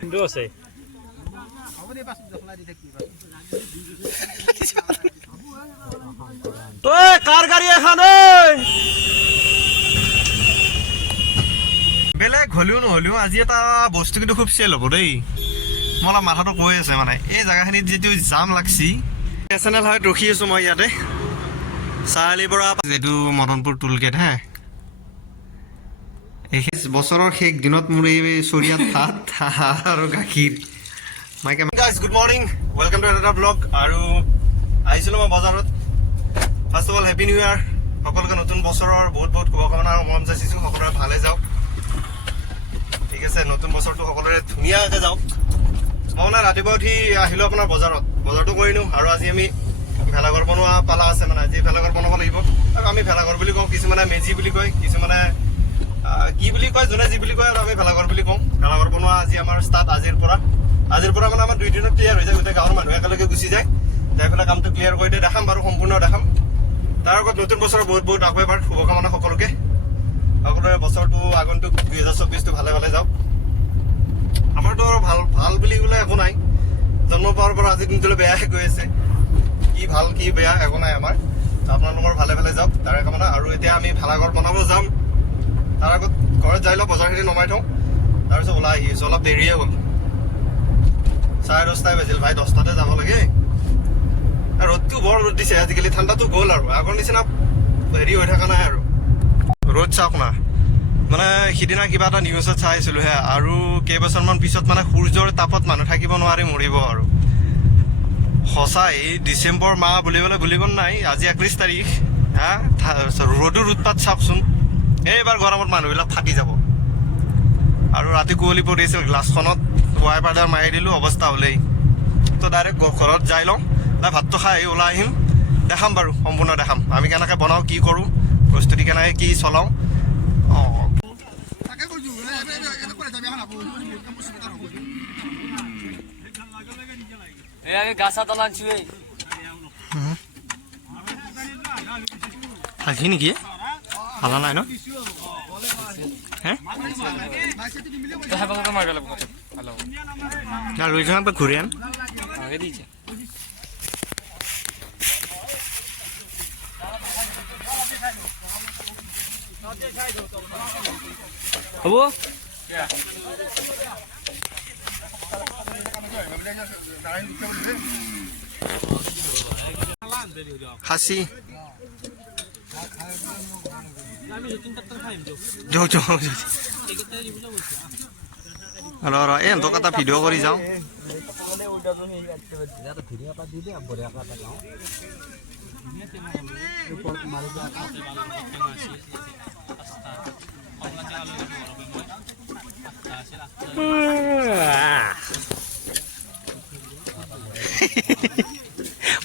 কিন্তু আছে তই কাৰ গাড়ী এখন বেলেগ হলেও নহলেও আজি এটা বস্তু কিন্তু খুব চেল হ'ব দেই মই অলপ মাথাটো কৈ আছে মানে এই জেগাখিনিত যিটো জাম লাগছি নেশ্যনেল হাইৱেত ৰখি আছো মই ইয়াতে চাৰিআলিৰ পৰা যিটো মদনপুৰ টুল গেট হে বছৰৰ শেষ দিনত মোৰ এই চৰিয়াত ভাত আৰু গাখীৰ মাইকে guys good morning welcome to another blog আৰু আহিছিলোঁ মই বজাৰত first of all happy new ইয়াৰ সকলোকে নতুন বছৰৰ বহুত বহুত শুভকামনা আৰু মৰম যাচিছোঁ সকলোৰে ভালে যাওক ঠিক আছে নতুন বছৰটো সকলোৰে ধুনীয়াকৈ যাওক মই মানে ৰাতিপুৱা উঠি আহিলোঁ আপোনাৰ বজাৰটো কৰি নিওঁ আৰু আজি আমি ভেলাঘৰ বনোৱা পালা আছে মানে আজি ভেলাঘৰ বনাব লাগিব আৰু আমি ভেলাঘৰ বুলি কওঁ কিছুমানে মেজি বুলি কয় কিছুমানে কি বুলি কয় যোনে যি বুলি কয় আৰু আমি ভেলাঘৰ বুলি কওঁ ভেলাঘৰ বনোৱা আজি আমাৰ ষ্টাৰ্ট আজিৰ পৰা মানে আমাৰ 2 দিনত ক্লিয়াৰ হৈ যায় গোটেই গাঁৱৰ মানুহ একেলগে গুচি যায় যাই পেলাই কামটো ক্লিয়াৰ কৰি দিয়ে দেখাম বাৰু সম্পূৰ্ণ দেখাম তাৰ আগত নতুন বছৰৰ বহুত বহুত আকৌ এবাৰ শুভকামনা সকলোকে সকলোৰে বছৰটো আগন্তুক 2024টো ভালে ভালে যাওক আমাৰতো ভাল বুলি ক'লে একো নাই জন্ম পোৱাৰ পৰা আজিৰ দিনটোলৈ বেয়াহে গৈ আছে কি ভাল কি বেয়া একো নাই আমাৰ আপোনালোকৰ ভালে ভালে যাওক তাৰে কামনা আৰু এতিয়া আমি ভেলাঘৰ বনাব যাম তাৰ আগত ঘৰত যাই লওঁ বজাৰখিনি নমাই থওঁ তাৰপিছত ওলাই আহিছোঁ অলপ দেৰিয়ে হ'ল 10:30 বাজিল ভাই 10টাতে যাব লাগে আৰু ৰ'দটো বৰ ৰ'দ দিছে আজিকালি ঠাণ্ডাটো গ'ল আৰু আগৰ নিচিনা হেৰি হৈ থকা নাই আৰু ৰ'দ চাওক না মানে সিদিনা কিবা এটা নিউজত চাইছিলোঁ হে আৰু কেইবছৰমান পিছত মানে সূৰ্যৰ তাপত মানুহ থাকিব নোৱাৰি মৰিব আৰু সঁচাই ডিচেম্বৰ মাহ বুলিব নাই আজি 31 তাৰিখ হা ৰ'দৰ উৎপাত চাওকচোন এইবাৰ গৰমত মানুহবিলাক ফাটি যাব আৰু ৰাতি কুঁৱলী পৰি আছিল গ্লাছখনত ৱাইপাৰডাল মাৰি দিলোঁ অৱস্থা হ'লেই তো ডাইৰেক্ট ঘৰত যাই লওঁ ভাতটো খাই ওলাই আহিম দেখাম বাৰু সম্পূৰ্ণ দেখাম আমি কেনেকৈ বনাওঁ কি কৰোঁ প্ৰস্তুতি কেনেকৈ কি চলাওঁ আজি নেকি ভালা নাই ন লৈ যাওঁ ঘূৰি আন হ'ব খাচী এই এন্তক এটা ভিডিঅ' কৰি যাওঁ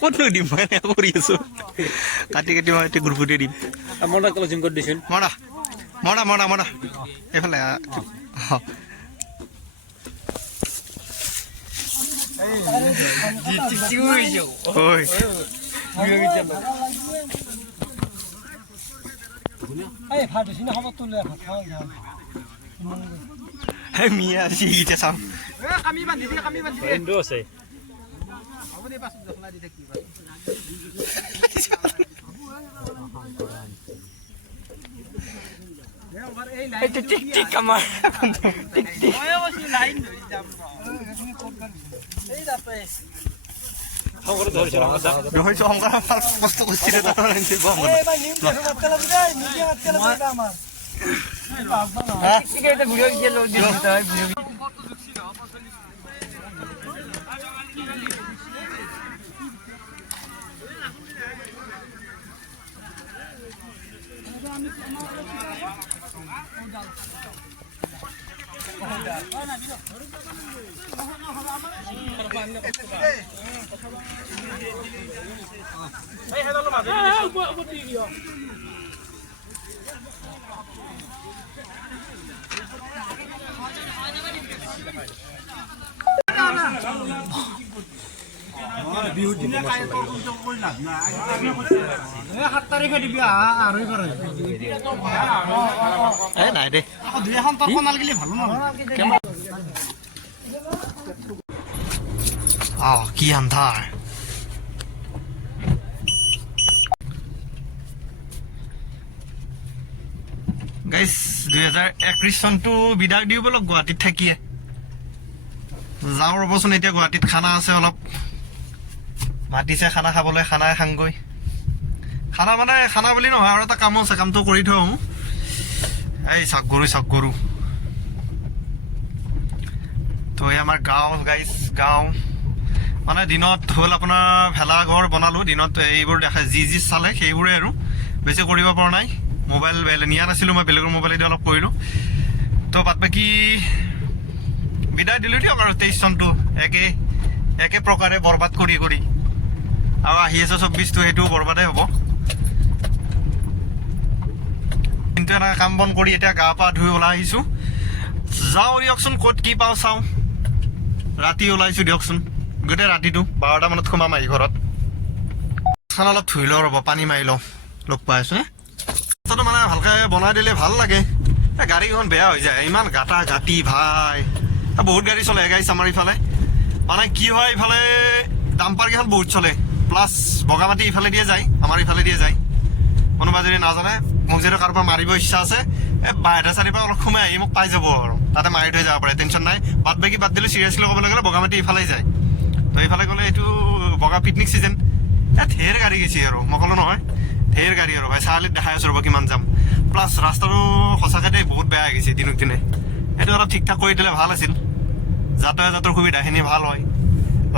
ক'তনো দিম মই কৰি আছো কাটি মই এতিয়া গ্ৰুপতে দিম মৰা ক্লজিং কৰি দিছিল মৰা এইফালে মিয়া এতিয়া চাওঁ আছে 7 তাৰিখে দিবি আৰু নাই দে দুই এখন তৰ্ক নালাগিলে ভালো নহয় কি আন্ধাৰ গাইজ 2021 চনটো বিদায় দিওঁ বলক গুৱাহাটীত থাকিয়ে যাওঁ ৰ'বচোন এতিয়া গুৱাহাটীত খানা আছে অলপ মাতিছে খানা খাবলৈ খানাই খাংগৈ খানা মানে খানা বুলি নহয় আৰু এটা কামো আছে কামটো কৰি থওঁ এই চাক গৰু তো এই আমাৰ গাঁও গাইজ গাঁও মানে দিনত হ'ল আপোনাৰ ভেলাঘৰ বনালোঁ দিনত এইবোৰ দেখা যি চালে সেইবোৰে আৰু বেছি কৰিব পৰা নাই মোবাইল নিয়া নাছিলোঁ মই বেলেগৰ মোবাইলেদি অলপ কৰিলোঁ তো বাদ বাকী বিদায় দিলোঁ দিয়ক আৰু 23 চনটো একে প্ৰকাৰে বৰবাদ কৰি আৰু আহি আছে 24টো সেইটোও বৰবাদে হ'ব কিন্তু এনেকৈ কাম বন কৰি এতিয়া গা পা ধুই ওলাই আহিছোঁ যাওঁ দিয়কচোন ক'ত কি পাওঁ চাওঁ ৰাতি ওলাইছোঁ দিয়কচোন গোটেই ৰাতিটো 12টা মানত সোমাম আহি ঘৰত খান অলপ ধুই লওঁ ৰ'ব পানী মাৰি লওঁ লগ পাই আছোঁ ৰাস্তাটো মানে ভালকৈ বনাই দিলে ভাল লাগে গাড়ীখন বেয়া হৈ যায় ইমান গাটা গাটি ভাই বহুত গাড়ী চলে গাড়ী আমাৰ ইফালে মানে কি হয় ইফালে ডাম্পাৰকেইখন বহুত চলে প্লাছ বগামাটি ইফালে দিয়ে যায় আমাৰ ইফালে দিয়ে যায় কোনোবা যদি নাজানে মোক যদি কাৰোবাৰ মাৰিব ইচ্ছা আছে বাহিৰা চাৰিৰ পৰা অলপ সোমাই আহি মোক পাই যাব আৰু তাতে মাৰি থৈ যাব পাৰে টেনশ্যন নাই বাদ বাকী বাদ দিলোঁ চিৰিয়াছলি ক'বলৈ গ'লে বগামাটি ইফালে যায় তো এইফালে গ'লে এইটো বগা পিকনিক ছিজন ঢেৰ গাড়ী গৈছে আৰু মই ক'লোঁ নহয় ঢেৰ গাড়ী আৰু ভাই চাৰিআলিত দেখাই আছোঁ ৰ'ব কিমান যাম প্লাছ ৰাস্তাটো সঁচাকৈ দেই বহুত বেয়া হৈ গৈছে দিনক দিনে সেইটো অলপ ঠিক ঠাক কৰি দিলে ভাল আছিল যাতায়াতৰ সুবিধাখিনি ভাল হয়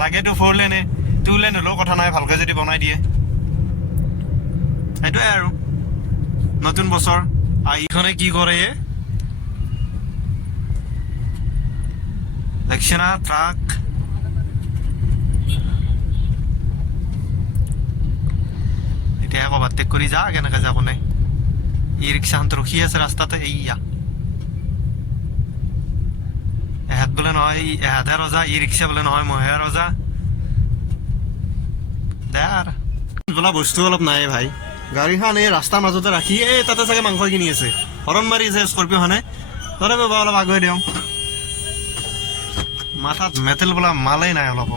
লাগেতো 4 লেনে 2 লেন হ'লেও কথা নাই ভালকৈ যদি বনাই দিয়ে সেইটোৱে আৰু নতুন বছৰ এইখনে কি কৰে দেখছে না ট্ৰাক এতিয়া আকৌ বাটেক কৰি যা কেনেকৈ যাব নাই ই ৰিক্সাখনটো ৰখি আছে ৰাস্তাতে এইয়া এহাত বোলে নহয় এহাতহে ৰজা ই ৰিক্সা বোলে নহয় মইহে ৰজা দে আৰু বোলা বস্তু অলপ নাই ভাই গাড়ীখন এই ৰাস্তাৰ মাজতে ৰাখি এই তাতে চাগে মাংস কিনি আছে হৰণ মাৰি আছে স্কৰ্পিঅ'খনে তৰে বাবা অলপ আগুৱাই দিওঁ মাথাত মেটেল বোলা মালেই নাই অলপ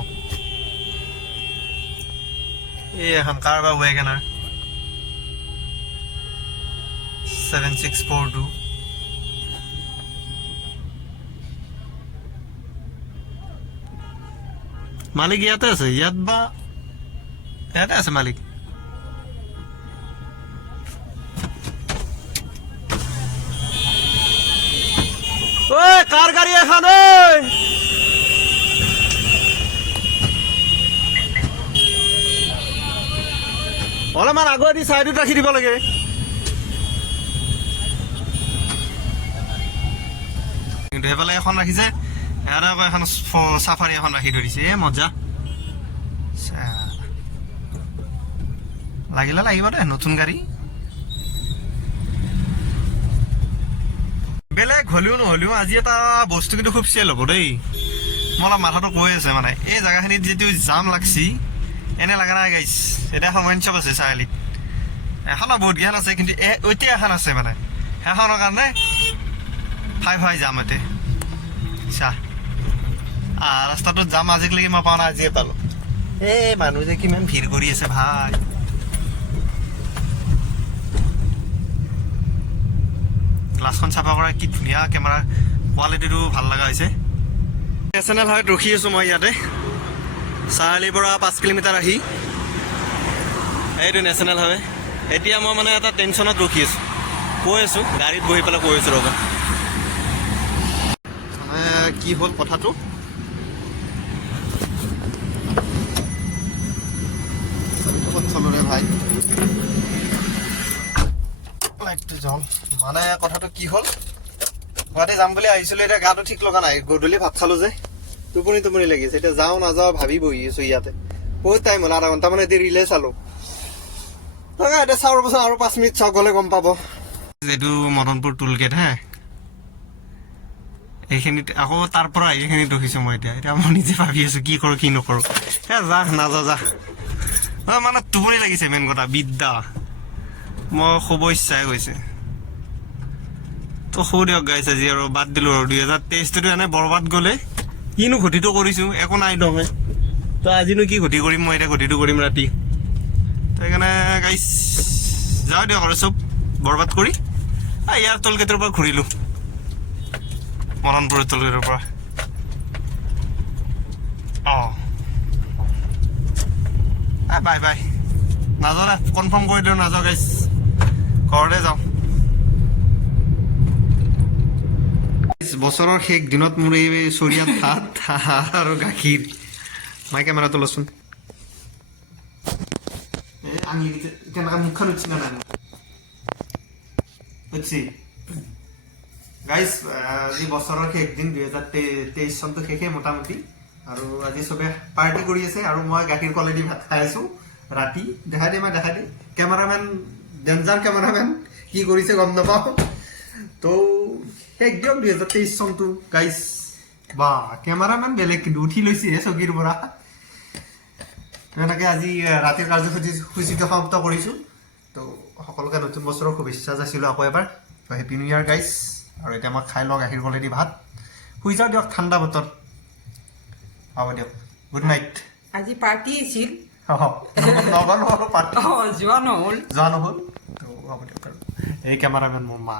এই এখন কাৰবাৰ ৱেগনাৰ 7642 মালিক ইয়াতে আছে ইয়াতে আছে মালিক ঐ কাৰ গাড়ী এখন অলপমান আগুৱাই দি চাইডত ৰাখি দিব লাগে কিন্তু সেইফালে এখন ৰাখিছে আৰু আকৌ এখন চাফাৰী এখন ৰাখি থৈ দিছে মজা লাগিলে লাগিব দে নতুন গাড়ী বেলেগ হ'লেও নহ'লেও আজি এটা বস্তু কিন্তু খুব চেল হ'ব দেই মই অলপ মাথাটো কৈ আছে মানে এই জেগাখিনিত যিটো জাম লাগছি এনে লগা নাই গাইছ এতিয়া এখন ৱাইন শ্বপ আছে চাৰিআলিত এখনো বহুত জ্ঞান আছে কিন্তু এতিয়া এখন আছে মানে সেইখনৰ কাৰণে ফাই যাম ইয়াতে চাহ ৰাস্তাটোত যাম আজিলৈকে মই পাওঁ নাই আজিয়ে পালোঁ এই মানুহ যে কিমান ভিৰ কৰি আছে ভাই গ্লাছখন চাফা কৰা কি ধুনীয়া কেমেৰা কোৱালিটিটো ভাল লগা হৈছে নেশ্যনেল হাইৱেত ৰখি আছোঁ মই ইয়াতে চাৰিআলিৰ পৰা 5 কিলোমিটাৰ আহি এইটো নেশ্যনেল হাইৱে এতিয়া মই মানে এটা টেনশ্যনত ৰখি আছোঁ কৈ আছোঁ গাড়ীত বহি পেলাই কৈ আছোঁ ৰ'বা মানে কি হ'ল কথাটো চলোৰে ভাই লাইটটো যাওঁ মানে কথাটো কি হ'ল গুৱাহাটী যাম বুলি আহিছিলোঁ এতিয়া গাটো ঠিক লগা নাই গধূলি ভাত খালোঁ যে টোপনি লাগিছে এতিয়া যাওঁ নাযাওঁ ভাবি বহি আছোঁ ইয়াতে বহুত টাইম হ'ল আধা ঘণ্টা মানে এতিয়া ৰিলে চালোঁ এতিয়া চাওঁ ৰ'বচোন আৰু 5 মিনিট চাওঁ গ'লে গম পাব এইটো মদনপুৰ টোল গেট হে এইখিনিত আকৌ তাৰ পৰা এইখিনিত ৰখিছোঁ মই এতিয়া মই নিজে ভাবি আছোঁ কি কৰোঁ কি নকৰোঁ যা নাযা যা মানে টোপনি লাগিছে মেইন কথা বিদ্যা মই শুব ইচ্ছাই গৈছে তো সৌ দিয়ক গাইছে আজি আৰু বাদ দিলোঁ আৰু 2023টো এনে বৰবাদ গ'লে কিনো ঘটিটো কৰিছোঁ একো নাই নহয় তো আজিনো কি ঘটি কৰিম মই এতিয়া ঘটিটো কৰিম ৰাতি তো সেইকাৰণে গাইছ যাওঁ দিয়ক আৰু চব বৰবাদ কৰি ইয়াৰ টলগেটৰ পৰা ঘূৰিলোঁ মৰণপুৰৰ টলগেটৰ পৰা অঁ বাই বাই নাযাওঁ দে কনফাৰ্ম কৰি দিওঁ নাযাওঁ গাইছ ঘৰতে যাওঁ বছৰৰ শেষ দিনত মোৰ এই চৰিয়াত ভাত আৰু গাখীৰ মাই কেমেৰাটো লচোন আমি কেনেকৈ মুখখন উঠছি না নাই উঠছি গাইজ আজি বছৰৰ শেষ দিন 2023 চনটো শেষে মোটামুটি আৰু আজি চবে পাৰ্টি কৰি আছে আৰু মই গাখীৰ কলেদি ভাত খাই আছোঁ ৰাতি দেখাই দে কেমেৰামেন ডেঞ্জাৰ কেমেৰামেন কি কৰিছে গম নাপাওঁ তো শেষ দিয়ক 2023 চনটো গাইজ বা কেমেৰামেন বেলেগ কিন্তু উঠি লৈছেহে চকীৰ পৰা এনেকৈ আজি ৰাতিৰ কাৰ্যসূচীটো সমাপ্ত কৰিছোঁ তো সকলোকে নতুন বছৰৰ শুভেচ্ছা যাচিলোঁ আকৌ এবাৰ তো হেপী নিউ ইয়াৰ গাইজ আৰু এতিয়া মই খাই লওঁ গাখীৰ কলেদি ভাত শুই যাওঁ দিয়ক ঠাণ্ডা বতৰ হ'ব দিয়ক গুড নাইট আজি পাৰ্টি আছিল পাৰ্টি যোৱা নহ'ল তো হ'ব দিয়ক আৰু এই কেমেৰামেন মোৰ মা